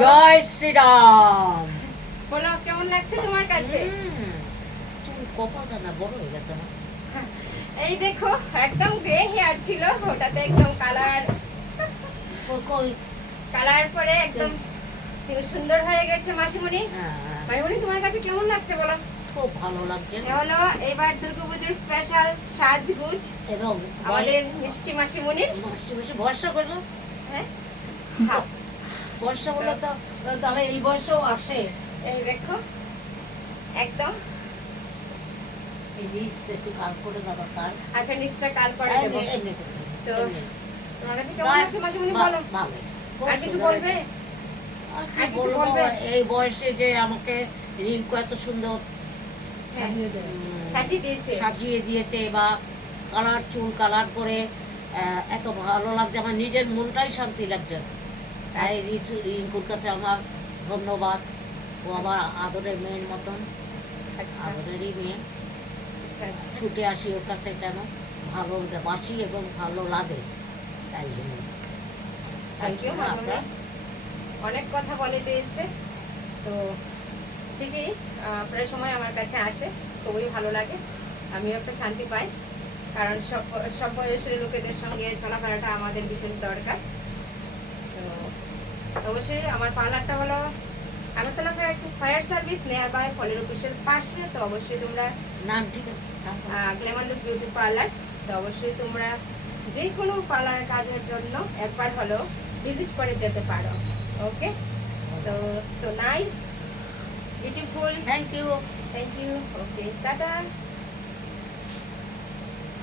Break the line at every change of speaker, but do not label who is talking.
জয় শ্রীরাম।
বলো কেমন লাগছে তোমার কাছে?
কপালটা না বড় হয়ে গেছে না
এই দেখো একদম গ্রে হেয়ার ছিল ওটাতে একদম কালার কালার পরে একদম সুন্দর হয়ে গেছে মাসিমণি।
হ্যাঁ,
মাসিমণি তোমার কাছে কেমন লাগছে বলো?
খুব ভালো লাগছে।
হলো এবার দুর্গাপুজোর স্পেশাল সাজগুজ।
এবং
আমাদের মিষ্টি মাসিমণির।
বসে বসে ভরসা করল।
হ্যাঁ।
বর্ষা বলে তো তাহলে এই বয়সেও আসে।
এই দেখো একদম।
এই একটু কাল করে দেওয়া দরকার।
আচ্ছা নিচটা করে
করে দেবো,
তো তোমার কাছে কেমন
বা-
বলো? আর কিছু বলবে?
আর
কিছু
বলবে? এই বয়সে যে আমাকে রিঙ্কু এত সুন্দর
হ্যাঁ,
উম,
সাজিয়ে দিয়েছে।
সাজিয়ে দিয়েছে বা কালার চুল কালার করে এত ভালো লাগছে আমার নিজের মনটাই শান্তি লাগছে। তাই। রিচু- রিঙ্কুর কাছে আমার ধন্যবাদ। ও আমার আদরের মেয়ের মতন
আচ্ছা।
আদরেরই মেয়ে।
আচ্ছা।
ছুটে আসি ওর কাছে কেন? ভালো বাসি এবং ভালো লাগে। তাই জন্য।
অনেক কথা বলে দিয়েছে। তো ঠিকই প্রায় সময় আমার কাছে আসে। খুবই ভালো লাগে। আমিও একটা শান্তি পাই। কারণ সব সব বয়সের লোকেদের সঙ্গে চলাফেরাটা আমাদের বিশেষ দরকার। অবশ্যই আমার পার্লারটা হলো Agartala fire fire service nearby ফলের অফিসের পাশে তো অবশ্যই তোমরা
নাম ঠিক আছে
গ্ল্যামার লুক বিউটি পার্লার তো অবশ্যই তোমরা যে কোনো পার্লার কাজের জন্য একবার হলেও ভিজিট করে যেতে পারো ওকে তো so nice beautiful
thank you
thank you okay tata.